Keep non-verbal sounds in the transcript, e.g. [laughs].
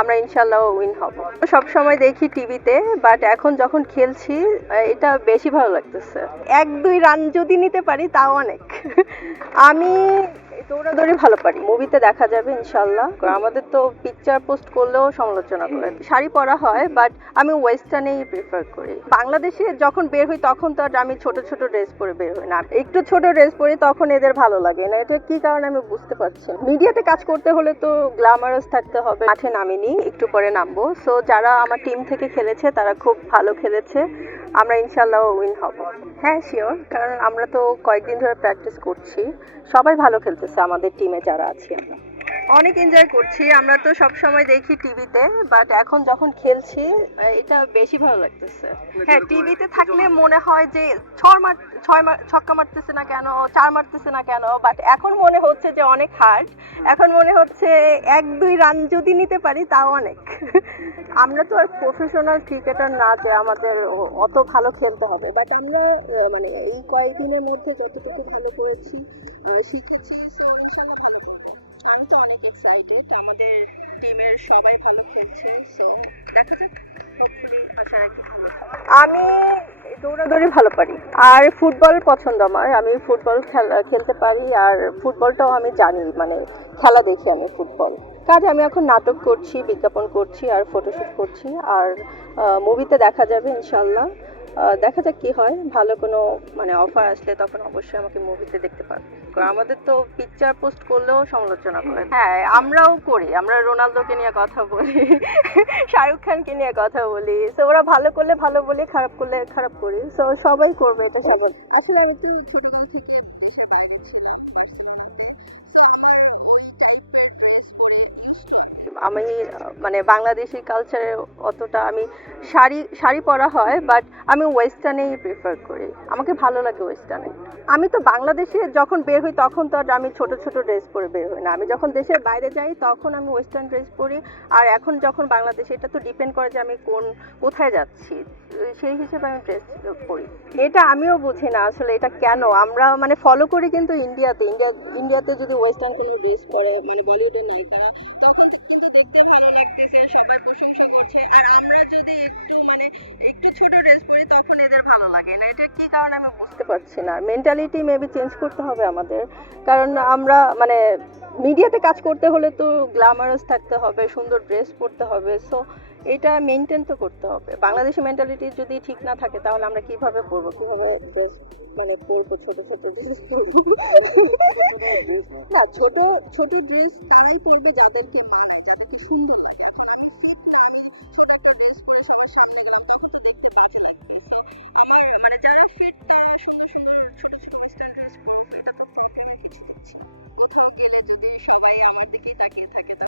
আমরা ইনশাল্লাহ উইন হব। সব সময় দেখি টিভিতে বাট এখন যখন খেলছি, এটা বেশি ভালো লাগতেছে। এক দুই রান যদি নিতে পারি, তাও অনেক। আমি দৌড়াদৌড়ি ভালো পারি। মুভিতে দেখা যাবে ইনশাল্লাহ আমাদের তো পিকচার পোস্ট করলেও সমালোচনা করে। শাড়ি পরা হয় বাট আমি ওয়েস্টার্নেই প্রিফার করি। বাংলাদেশে যখন বের হই তখন তো আর আমি ছোট ছোট ড্রেস পরে বের হই না। একটু ছোট ড্রেস পরি তখন এদের ভালো লাগে না। এটা কি কারণে আমি বুঝতে পারছি মিডিয়াতে কাজ করতে হলে তো গ্ল্যামারাস থাকতে হবে। মাঠে নামিনি একটু পরে নামবো। সো যারা আমার টিম থেকে খেলেছে তারা খুব ভালো খেলেছে। আমরা ইনশাল্লাহ উইন হব। হ্যাঁ শিওর কারণ আমরা তো কয়েকদিন ধরে প্র্যাকটিস করছি। সবাই ভালো খেলতেছে আমাদের টিমে যারা আছি আমরা। অনেক এনজয় করছি। আমরা তো সব সময় দেখি টিভিতে বাট এখন যখন খেলছি এটা বেশি ভালো লাগতেছে। হ্যাঁ টিভিতে থাকলে মনে হয় যে ছয় মার ছয় মার, ছক্কা মারতেছে না কেন, চার মারতেছে না কেন বাট এখন মনে হচ্ছে যে অনেক হার্ড এখন মনে হচ্ছে এক, দুই রান যদি নিতে পারি, তাও অনেক। [laughs] আমরা তো আর প্রফেশনাল ক্রিকেটার না যে আমাদের অত ভালো খেলতে হবে বাট আমরা মানে এই কয়েকদিনের মধ্যে যতটুকু ভালো করেছি শিখেছি সো ইনশাল্লাহ ভালো আমি তো অনেক এক্সাইটেড আমাদের টিমের সবাই ভালো খেলছে সো দেখা যাক। আমি দৌড়াদৌড়ি ভালো পারি। আর ফুটবল পছন্দ আমার। আমি ফুটবল খেলা, খেলতে পারি। আর ফুটবলটাও আমি জানি মানে খেলা দেখি আমি ফুটবল। কাজ, আমি এখন নাটক করছি, বিজ্ঞাপন করছি আর ফটোশুট করছি। আর মুভিতে দেখা যাবে ইনশাল্লাহ দেখা যাক কি হয়। ভালো কোনো মানে অফার আসলে তখন অবশ্যই আমাকে মুভিতে দেখতে পারবে। আমাদের তো পিকচার পোস্ট করলেও সমালোচনা করে। হ্যাঁ আমরাও করি। আমরা রোনালদোকে নিয়ে কথা বলি, শাহরুখ খানকে নিয়ে কথা বলি। তো ওরা ভালো করলে ভালো বলি, খারাপ করলে খারাপ করি। তো সবাই করবে এটা সবাই। আসলে আমি থেকে আমি মানে বাংলাদেশি কালচারে অতটা আমি শাড়ি শাড়ি পরা হয় বাট আমি ওয়েস্টার্নেই প্রিফার করি। আমাকে ভালো লাগে ওয়েস্টার্নে আমি তো বাংলাদেশে যখন বের হই, তখন তো আর আমি ছোট ছোট ড্রেস পরে বের হই না। আমি যখন দেশের বাইরে যাই, তখন আমি ওয়েস্টার্ন ড্রেস পরি। আর এখন যখন বাংলাদেশে, এটা তো ডিপেন্ড করে যে আমি কোন, কোথায় যাচ্ছি। সেই হিসেবে আমি ড্রেস পরি। এটা আমিও বুঝি না আসলে এটা কেন। আমরা মানে ফলো করি কিন্তু ইন্ডিয়াতে ইন্ডিয়া ইন্ডিয়াতে যদি ওয়েস্টার্ন কোনো ড্রেস পরে মানে বলিউডের নায়িকারা, তখন দেখতে ভালো লাগতেছে, সবাই প্রশংসা করছে। আর আমরা যদি একটু মানে একটু ছোট ড্রেস পরি, তখন এদের ভালো লাগে না। এটা কি কারণে আমি বুঝতে পারছি না। মেন্টালিটি মেবি চেঞ্জ করতে হবে আমাদের। কারণ আমরা মানে মিডিয়াতে কাজ করতে হলে তো গ্ল্যামারাস থাকতে হবে, সুন্দর ড্রেস পরতে হবে। সো এটা মেনটেন তো করতে হবে। বাংলাদেশি মেন্টালিটি যদি ঠিক না থাকে, তাহলে আমরা কীভাবে পরবো কীভাবে মানে পরবো ছোট ছোট ড্রেস না ছোট ছোট ড্রেস তারাই পরবে যাদেরকে ভালো, যাদেরকে সুন্দর লাগে।